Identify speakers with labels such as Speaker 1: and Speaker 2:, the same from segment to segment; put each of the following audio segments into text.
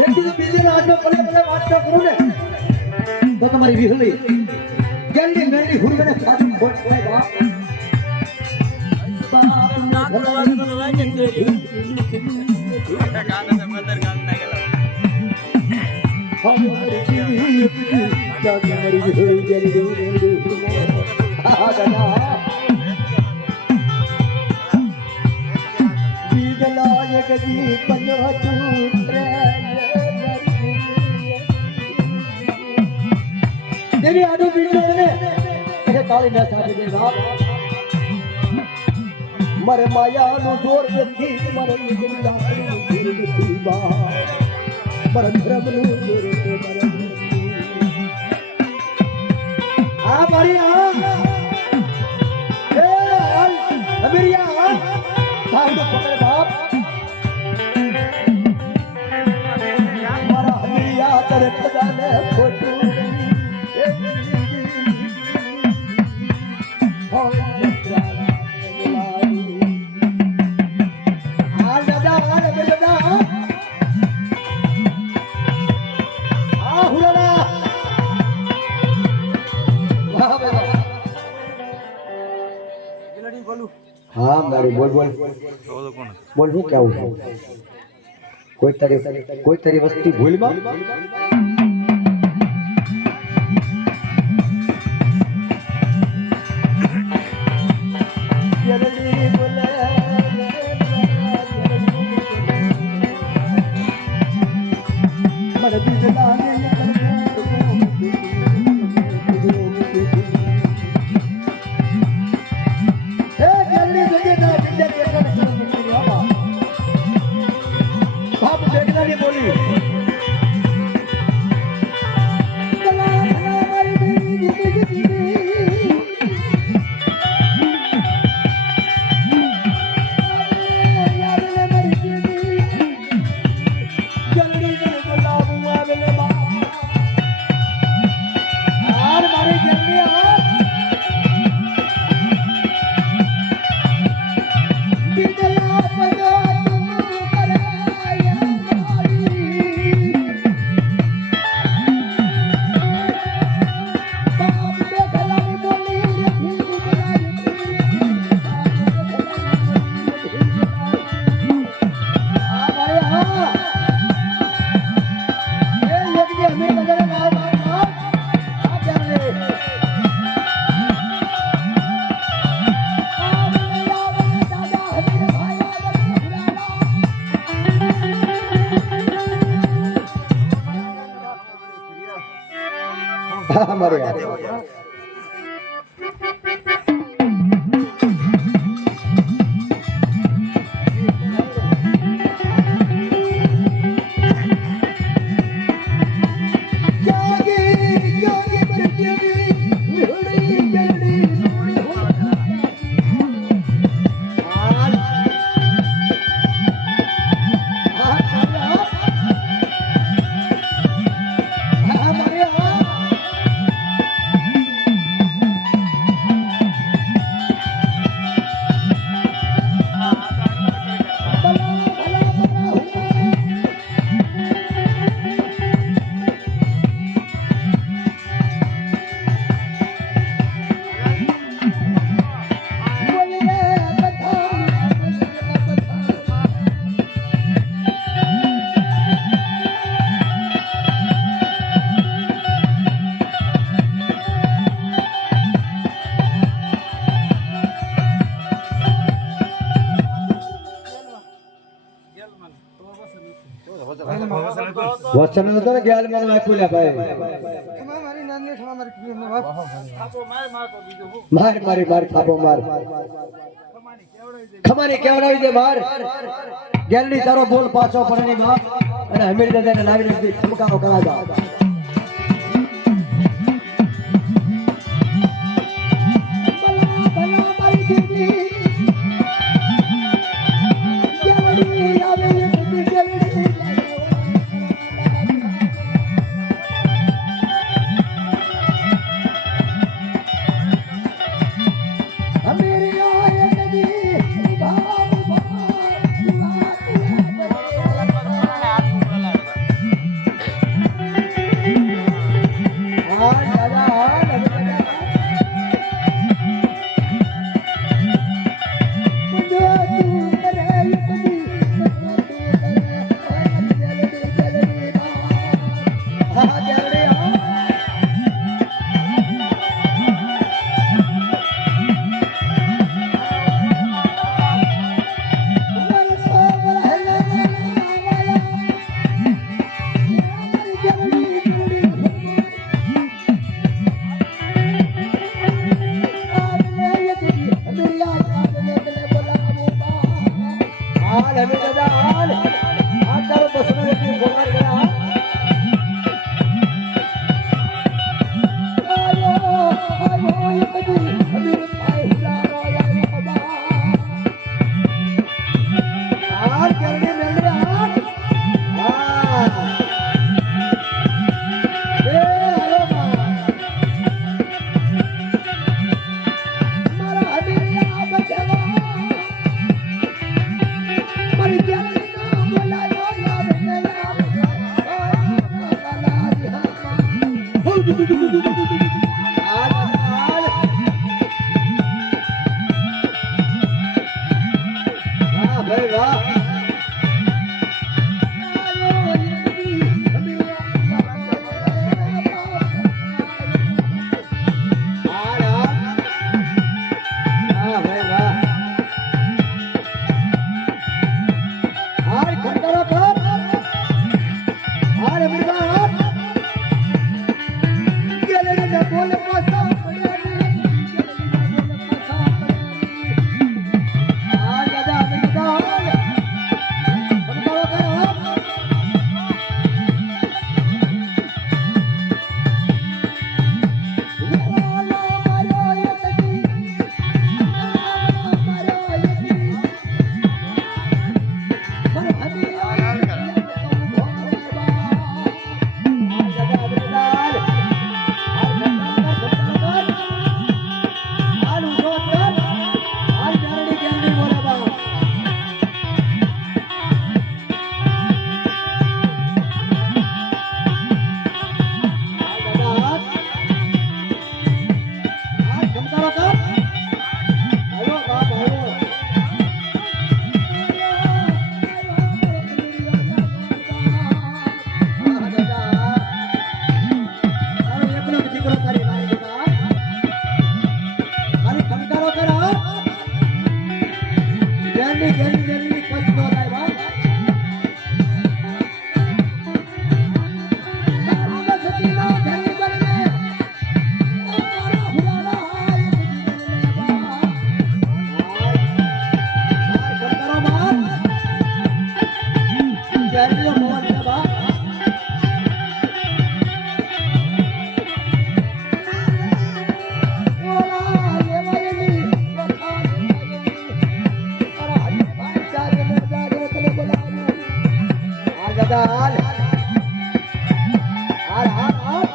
Speaker 1: વ્યક્તિ તો બીજીના હાથમાં ભલે ભલે વાત ન કરું ને તો તમારી વિહળી ગેલડી મેલડી હુરગને ખાધી દેવી આડું બીજો ને એ કાળી ના સાથે દે બાપ. મરે માયાનું જોર નથી, મરે નીકળી લાકડીનું જોર નથી બા મરે ધર્મનું જોર છે, મરે આ મારી આ એ, હાલ, અમીરિયા હાલ ભાવનો પકડ બાપ. મારા અમીરિયા, તરે બોલ શું કેવું છે? કોઈ તારી કોઈ તારી વસ્તી ભૂલમાં? 阿里巴巴。વચન હતો ને ગેલમાં આખું લે ભાઈ. માર મારી માર ખાપો માર. ખમારી કેવડાવી દે. માર. ગેલની તારો બોલ પાછો પડે ની બાપ. અને હમીર દાદાને લાવી નાખી ખમકારો દાદા હાલ હાલ હાલ હાલ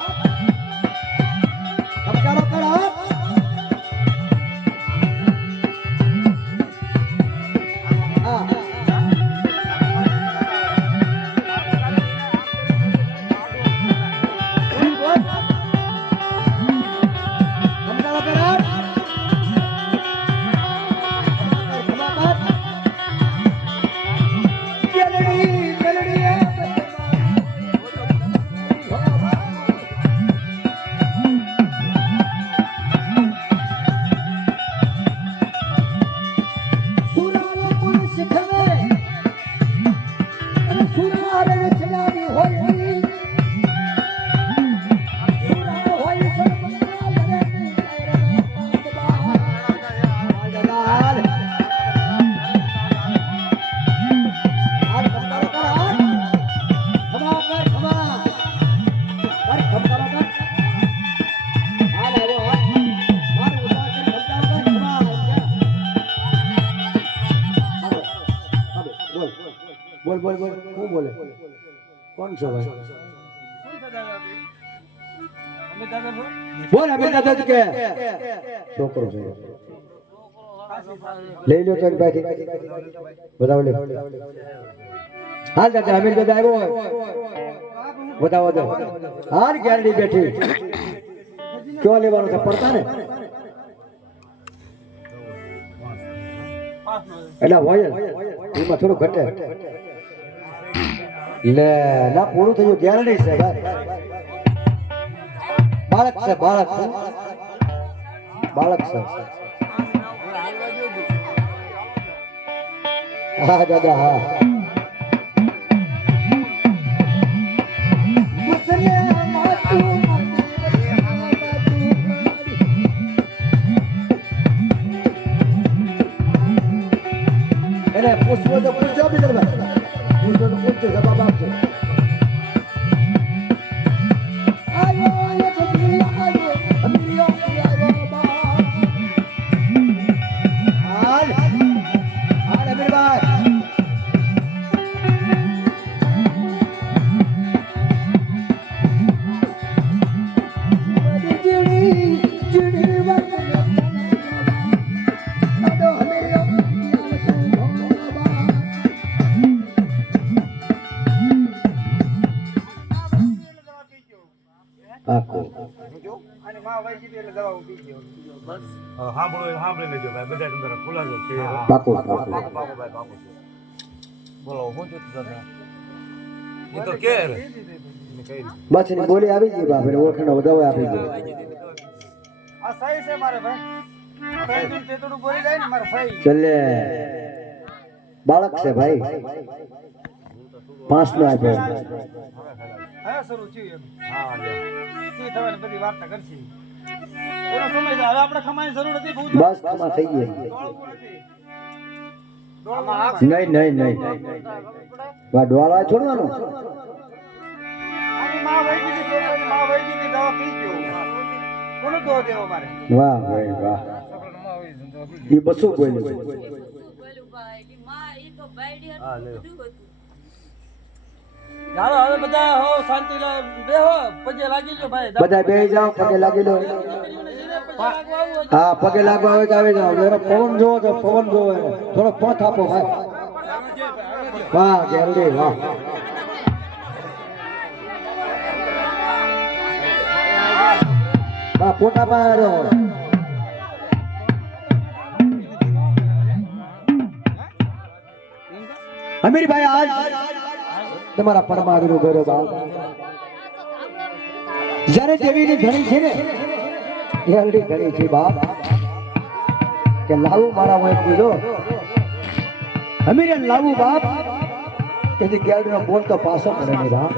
Speaker 1: ધબકારો કર બોલ બોલ, હું બોલે? કોણ છો ભાઈ? બોલ અમે દાદા કે. છોકરો છે. લઈ લો તો બાકી બતાવો લે. હાલ દાદા અમીર દાદા આવ્યો બતાવો દો હાલ ગેરડી બેઠી. ક્યાં લેવાનું છે? પડતા ને? એટલે હોય એમાં થોડું ઘટે. લે, ના, પૂરું થયું ગેરડી છે. બાળક છે બાળક છે. બાળક છે. હા, દાદા, હા. એને પૂછવો તો પૂછજો બી તમે પૂછવો તો પૂછજો પાકું પાકું.
Speaker 2: બોલો દાદા એ તો કે એને
Speaker 1: બસ એની બોલી આવી ગઈ બાપ એટલે ઓળખાણ દવા આપી ગઈ
Speaker 3: આ સહી છે મારે ભાઈ. ભાઈ તું તે થોડું બોલી જાય ને મારે સહી
Speaker 1: છેલ્લે બાળક છે ભાઈ. પાંચ નો આપ્યો
Speaker 3: હા શરૂ થયું એમ.
Speaker 2: હા.
Speaker 3: શું થવાની બધી વાર્તા કરશે. એનો સમય છે હવે આપણે ખમાની જરૂર હતી બહુ
Speaker 1: બસ ખમા થઈ ગઈ. નહીં નહીં નહીં બા ડોળા છોડવાનું?
Speaker 3: આની માં વહી
Speaker 1: ભાઈ વાહ. એ બસું બોલ્યું
Speaker 2: હા લે
Speaker 3: ચાલો હવે બધા હો શાંતિ બેહો પગે લાગી ગયો ભાઈ.
Speaker 1: બધા બેસી જાઓ પગે લાગી લો હા. પગે લાગવા આવે તો આવી જાઓ જરા પવન જોવો તો પવન જોવો થોડો પથ આપો ભાઈ. વાહ જલ્દી વાહ. વાહ પોટા પાડો અમીરભાઈ આજ તમારા પરમાવીરો ગૌરવ બાપ જ્યારે દેવીની ધણી છે ને, એ હરડી ધણી છે બાપ. કે લાવું મારા મોય કીધો અમીરે લાવું બાપ. કે જે ગેરડીનો બોલ તો પાછો પડે ને બાપ.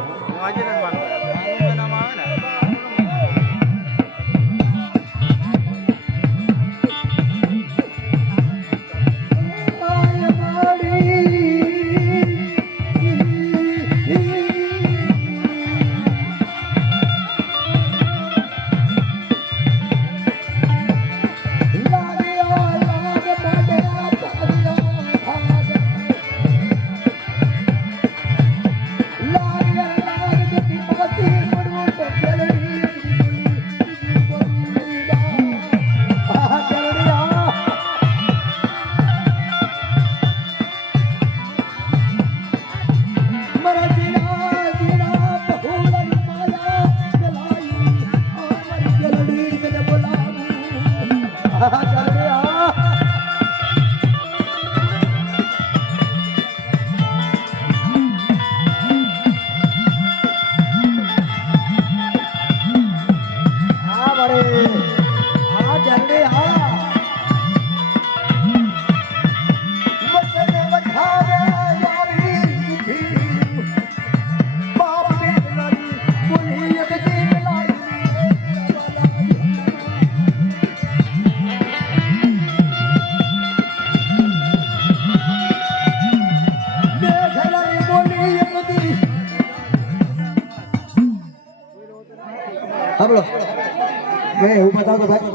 Speaker 1: મેં એવું બતાવતો ભાઈ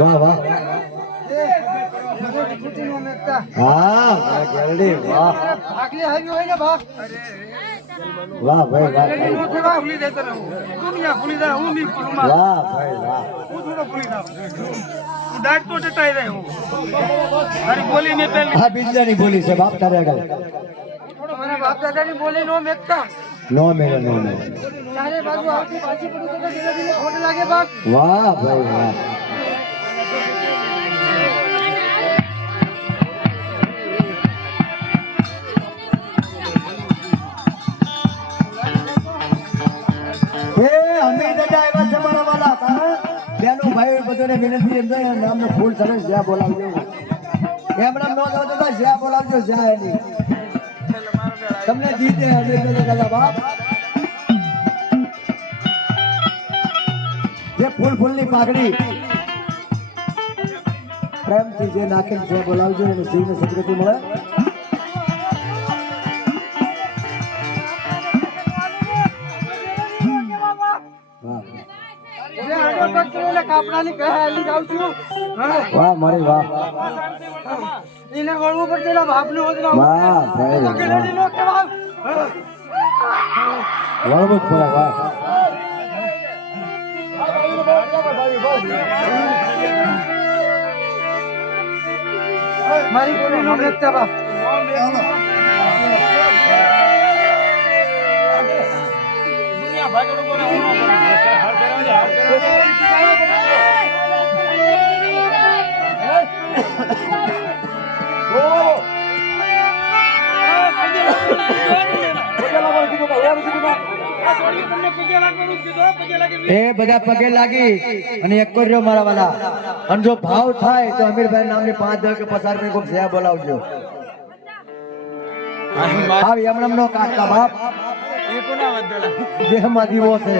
Speaker 1: વાહ વાહ. હા વાહ વાહ
Speaker 3: ભાગલી હારી હોય ને ભાગ.
Speaker 1: વાહ ભાઈ વાહ ભાઈ.
Speaker 3: વાહ ભૂલી હું. ભૂલી જાય, હું નહીં ભૂલું
Speaker 1: વાહ ભાઈ વાહ
Speaker 3: હું થોડો ભૂલી જાઉં. હું તો હું. મારી બોલી
Speaker 1: બીજાની બોલી છે બાપ તારે આગળ
Speaker 3: મારા બાપ દાદાની બોલી નો મેકતા
Speaker 1: નો મેળો નો મેળો
Speaker 3: ચારે બાજુ આવતી પાછી
Speaker 1: ભાઈ વાહ. બેનો ભાઈ બધાને એમ થાય જ્યાં બોલાવજો. એમના નો જાવ દાદા જ્યાં બોલાવજો, જ્યાં એની. તમને જીતે, અમે દાદા બાપ ફૂલ ફૂલની પાઘડી પ્રેમથી જે નાખીને જે બોલાવજો એને જીવને સદગતિ મળે વાહ મારી વાહ
Speaker 3: એને વળવું પડશે એના બાપને હોદરા.
Speaker 1: વાહ ભાઈ વાહ
Speaker 3: લડી નો કહેવાય. હા.
Speaker 1: વળવું પડે વાહ
Speaker 3: Maricuri no me estaba. Oh!
Speaker 1: એ બધા પગે લાગી અને એક કર્યો મારા વાલા અને જો ભાવ થાય તો અમીરભાઈ નામની પાંચ દસ કે પચાસ રૂપિયા કોઈ જયા બોલાવજો. ભાવ એમનેમ નો કાકા બાપ.
Speaker 3: એ કોના
Speaker 1: દેહમાં દીવો છે.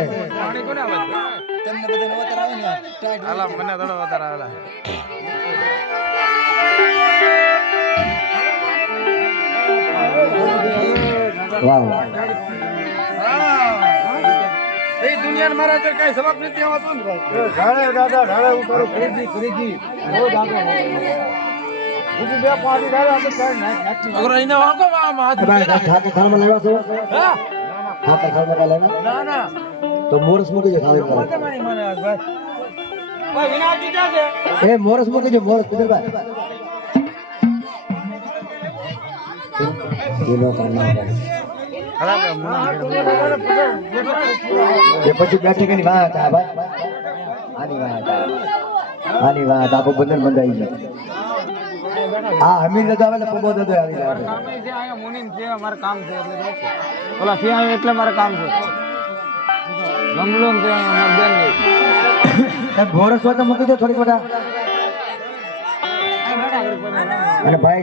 Speaker 3: આલા મને
Speaker 1: વાહ વાહ.
Speaker 3: એ દુનિયાને મારા તો કઈ સબક નથી આવતો ને ભાઈ.
Speaker 2: ઢાળે દાદા ઢાળે ઉતારો ખરીદી ખરીદી બહુ દાદા બીજું બે પાણી ઢાળે આપણે કાંઈ નાખ- નાખી.
Speaker 3: અગર એને વાંકો માં
Speaker 1: ઠાકર થાળમાં લેવા છો
Speaker 3: હા?
Speaker 1: ઠાકર થાળમાં લેવા?
Speaker 3: ના ના.
Speaker 1: તો મોરસ મૂકી
Speaker 3: ભાઈ. વિનાજી છે?
Speaker 1: એ મોરસ મૂકી દે મોરસ કુદરભાઈ એ કામ ના કરે. એ પછી બેઠકની વાત આ ભાઈ આની વાત આની વાત. આખું બંધન બંધાઈ ગયું. હા હમીર દાદા આવે પગો દાદો આવી જાય
Speaker 3: કામ છે. અહીંયા મુનિન છે અમારે કામ છે એટલે ઓલા સિંહ એટલે મારે કામ છે. ગમલું છે અમારે બેન
Speaker 1: ભોરસ હોય તો મૂકી દો થોડીક બધા. અને ભાઈ